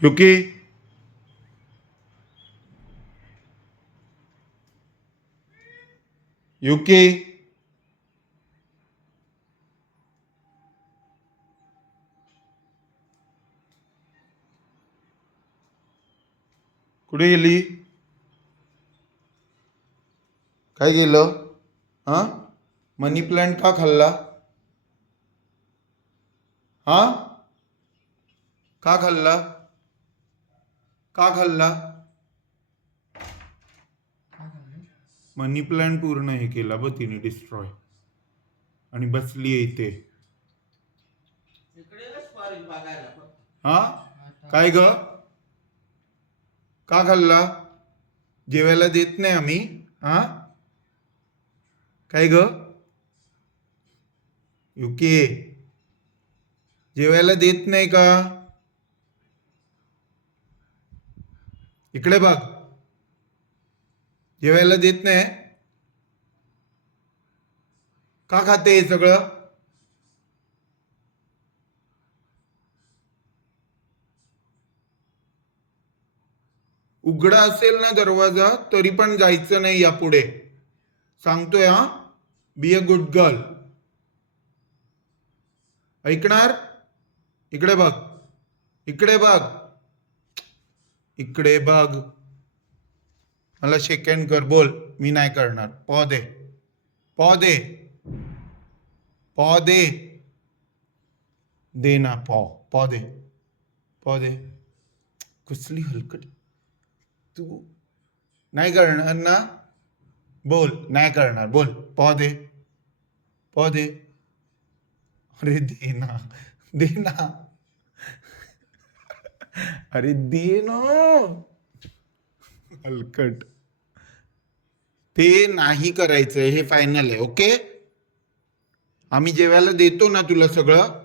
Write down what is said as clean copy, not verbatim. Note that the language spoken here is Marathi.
युकी युकी कुठे गेली? काय गेलं? हा, मनी प्लांट का खाल्ला? हा, का खाल्ला? का खाल्ला? मनी प्लांट पूर्ण हे केला ब तिने डिस्ट्रॉय आणि बसली आहे इथे. हा, काय ग? का खाल्ला? जेवायला देत नाही आम्ही. हा, काय ग? युके जेवायला देत नाही का? इकडे बघ, जेवायला देत नाही. का खाते हे सगळं? उघडा असेल ना दरवाजा तरी पण जायचं नाही यापुढे, सांगतोय. हा, बी अ गुड गर्ल. ऐकणार? इकडे बघ, इकडे बघ, इकडे बघ. मला सेकंड कर. बोल, मी नाही करणार. पॉ दे, पॉ दे, पॉ दे, दे ना पॉ. पॉ दे, पॉ दे. कसली हलकट तू. नाही करणार ना? बोल, नाही करणार. बोल, पॉ दे, पॉ दे. अरे दे ना, दे ना. अरे दे ना. हलकट. ते नाही करायचं, हे फायनल आहे. ओके, आम्ही जेवायला देतो ना तुला सगळं.